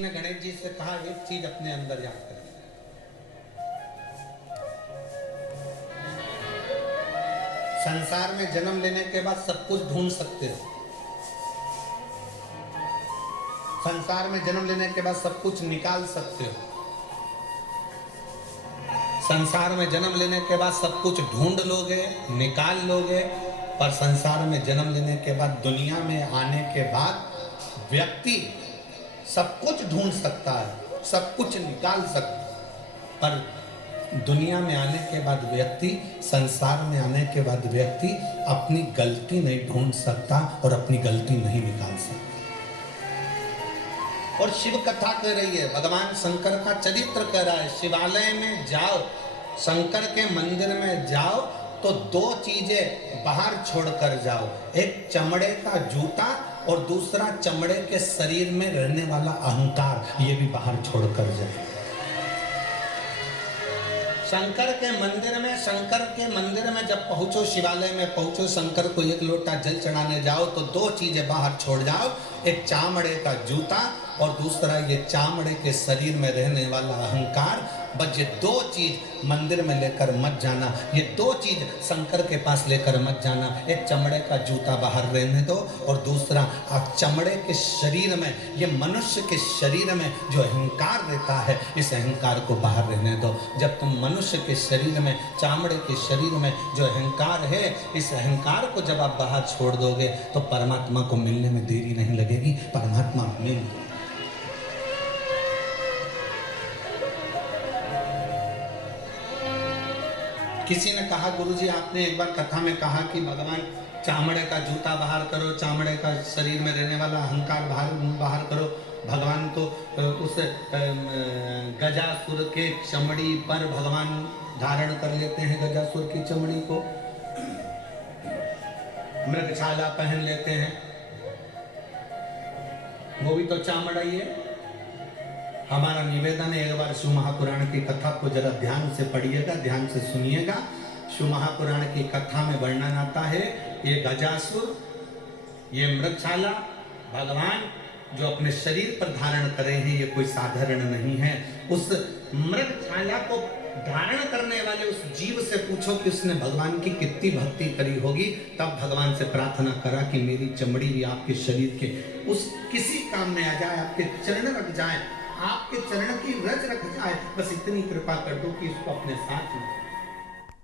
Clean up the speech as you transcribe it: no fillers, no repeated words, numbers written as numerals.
ने गणेश जी से कहा एक चीज अपने अंदर याद करें। संसार में जन्म लेने के बाद सब कुछ ढूंढ सकते हो। संसार में जन्म लेने के बाद सब कुछ निकाल सकते हो। संसार में जन्म लेने के बाद सब कुछ ढूंढ लोगे, निकाल लोगे, पर संसार में जन्म लेने के बाद, दुनिया में आने के बाद व्यक्ति सब कुछ ढूंढ सकता है, सब कुछ निकाल सकता है, पर दुनिया में आने के बाद व्यक्ति, संसार में आने के बाद व्यक्ति अपनी गलती नहीं ढूंढ सकता और अपनी गलती नहीं निकाल सकता। और शिव कथा कह रही है, भगवान शंकर का चरित्र कह रहा है। शिवालय में जाओ, शंकर के मंदिर में जाओ तो दो चीजें बाहर छोड़कर जाओ, एक चमड़े का जूता और दूसरा चमड़े के शरीर में रहने वाला अहंकार, ये भी बाहर छोड़कर जाए। शंकर के मंदिर में जब पहुंचो, शिवालय में पहुंचो, शंकर को एक लोटा जल चढ़ाने जाओ तो दो चीजें बाहर छोड़ जाओ, एक चामड़े का जूता और दूसरा ये चामड़े के शरीर में रहने वाला अहंकार। बस ये दो चीज मंदिर में लेकर मत जाना, ये दो चीज शंकर के पास लेकर मत जाना। एक चमड़े का जूता बाहर रहने दो और दूसरा आप चमड़े के शरीर में, ये मनुष्य के शरीर में जो अहंकार रहता है, इस अहंकार को बाहर रहने दो। जब तुम मनुष्य के शरीर में, चामड़े के शरीर में जो अहंकार है, इस अहंकार को जब आप बाहर छोड़ दोगे तो परमात्मा को मिलने में देरी नहीं लगेगी, परमात्मा मिल। किसी ने कहा, गुरुजी आपने एक बार कथा में कहा कि भगवान चामड़े का जूता बाहर करो, चामड़े का शरीर में रहने वाला अहंकार बाहर करो। भगवान तो उस गजासुर के चमड़ी पर भगवान धारण कर लेते हैं, गजासुर की चमड़ी को मृगछाला पहन लेते हैं, वो भी तो चामड़ा ही है। हमारा निवेदन है, एक बार शिव महापुराण की कथा को जरा ध्यान से पढ़िएगा, ध्यान से सुनिएगा। शिव महापुराण की कथा में वर्णन आता है, ये गजासुर, ये मृगछाला भगवान जो अपने शरीर पर धारण करे हैं, ये कोई साधारण नहीं है। उस मृगछाला को धारण करने वाले उस जीव से पूछो कि उसने भगवान की कितनी भक्ति करी होगी। तब भगवान से प्रार्थना करा कि मेरी चमड़ी भी आपके शरीर के उस किसी काम में आ जाए, आपके चरण रख जाए, आपके चरण की रज रख जाए, बस इतनी कृपा कर दो कि इसको अपने साथ में